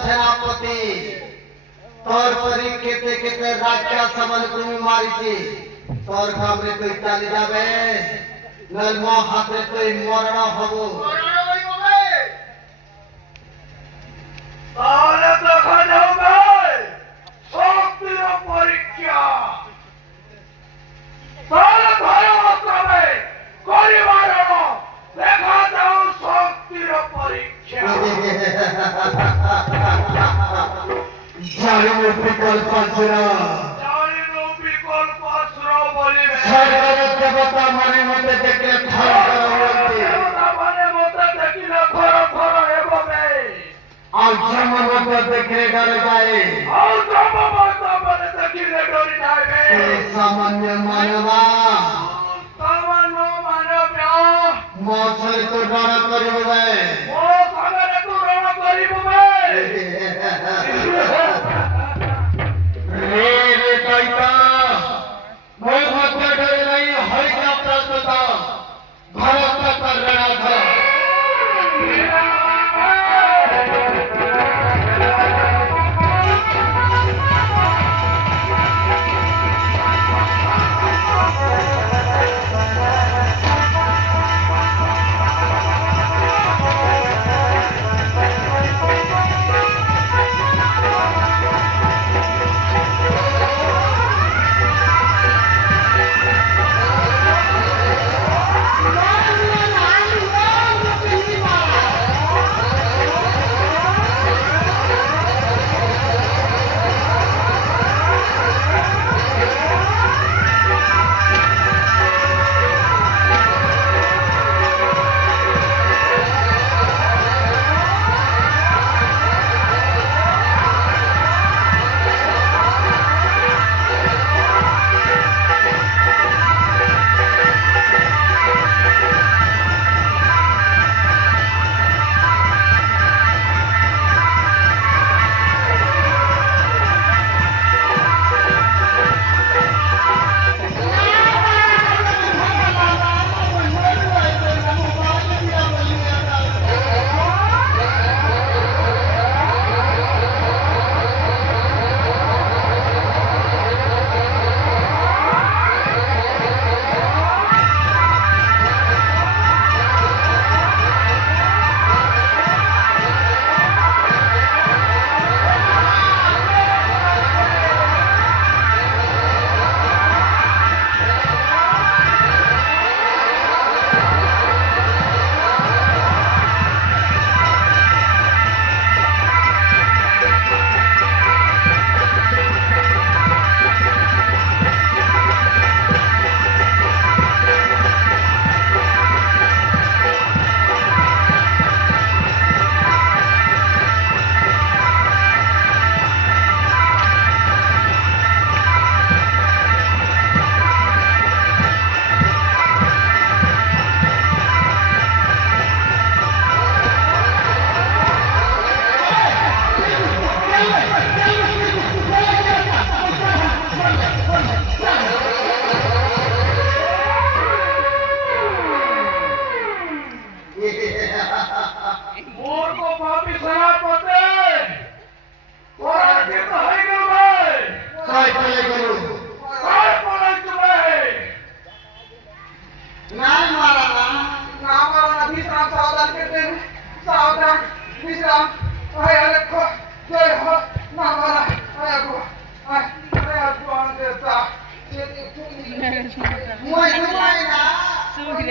সেনাপতি তোর পরি কেতে কেতে রাজা সমান তুমি মারিছি তোর ভাবরে তুই চালি যাবে নল মো হাতে তুই মরণ হব তাহলে দেখা যাবে শক্তির পরীক্ষা তাহলে ভালো হবে করিবার দেখা যাও শক্তির পরীক্ষা জানিব বিকল্প বলিবে সর্বের দেবতা মনে মতে দেখলে দেবতা মনে মতে দেখিলে খর খর হেববে আর জমমত দেখলে ডরে যায় আর জমমত মনে দেখিলে ডরি যাবে সামান্য মানবা সামান্য মানব ମୋ ସହିତ ରଣ କରିବେ ମୋ ସାଙ୍ଗରେ ତୁ ରଣ କରିବୁ ରେ ରେ ଦୈତ ମୋ ମଧ୍ୟରେ ନାହିଁ ହରିକା ପ୍ରସ୍ତୁତ ଭାରତ କର୍ଣ୍ଣାଧ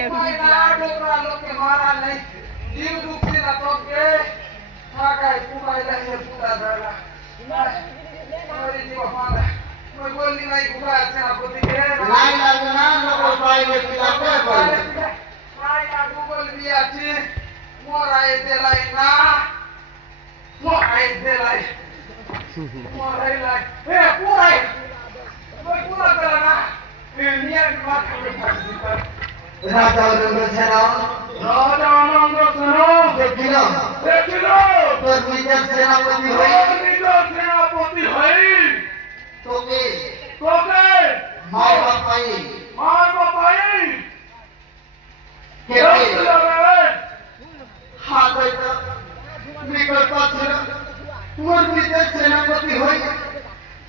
मायला डोकरा लोके मारा नाही जीव दुखी ना तो के हा काय कुमायला हे पुरा झाला अरे जीव मारा मैं बोलली नाही कुमार सेनापती के नाही लागणार नको पाहिजे तुला काय पाहिजे मायला गुगल बियाची मोरा येतेलाय ना मोरा येतेलाय मोरा येलाय हे पुराय मैं पुरा करा ना हे नियर माथा में फाड़ी कर राजा औरंगजेब राजा औरंगजेब देखिलो তোর নিজের সেনাপতি হয়ে নিজের সেনাপতি হই তোকে মারবা পাই কেটে হাত হইতো বিকল্প ছিল মোর নিজের সেনাপতি হয়ে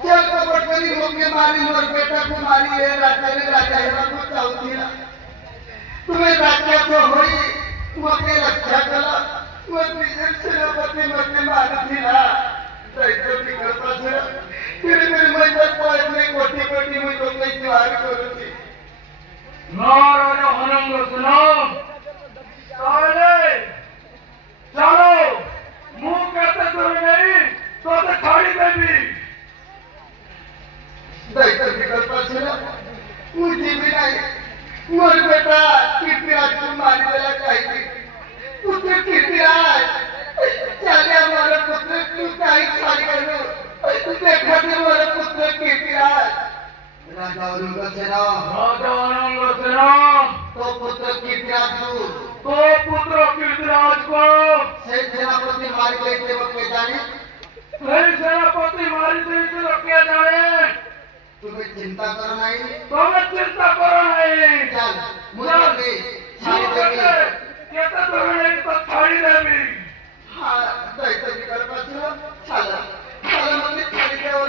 चल कपट करी मुझे मारी मोर बेटा को मारी है राजा ने राजा हेरा को चाहतीला तुम्हें राज्य से होई मुझे रक्षा कला मोर निजर सेनापति मुझे मारतीला दैत्य विकल्प से फिर मेरे पास में कोटी कोटी मुझे तो कई द्वार करूची नारायण औरंगजेब ताले चलो मुंह कहते तो नहीं तो खाड़ी में भी दैत्य विकल्प से मुझे भी नहीं मोर बेटा कीर्तिराज को मारी देला कहीं पुत्र कीर्तिराज चले हमारा पुत्र तू कहीं खाली कर दो देखा दे हमारा पुत्र कीर्तिराज राजा औरंगजेब तो पुत्र कीर्तिराज को से सेनापति मारी लेते वक्त जाने सेनापति मारी देते लोग क्या जाने तुम्हें चिंता करो नहीं चल मुझे छाड़ी देगी कहता तो नहीं तो छाड़ी देगी हाँ दैत्य विकल्प से चला चला मुझे छाड़ी दे और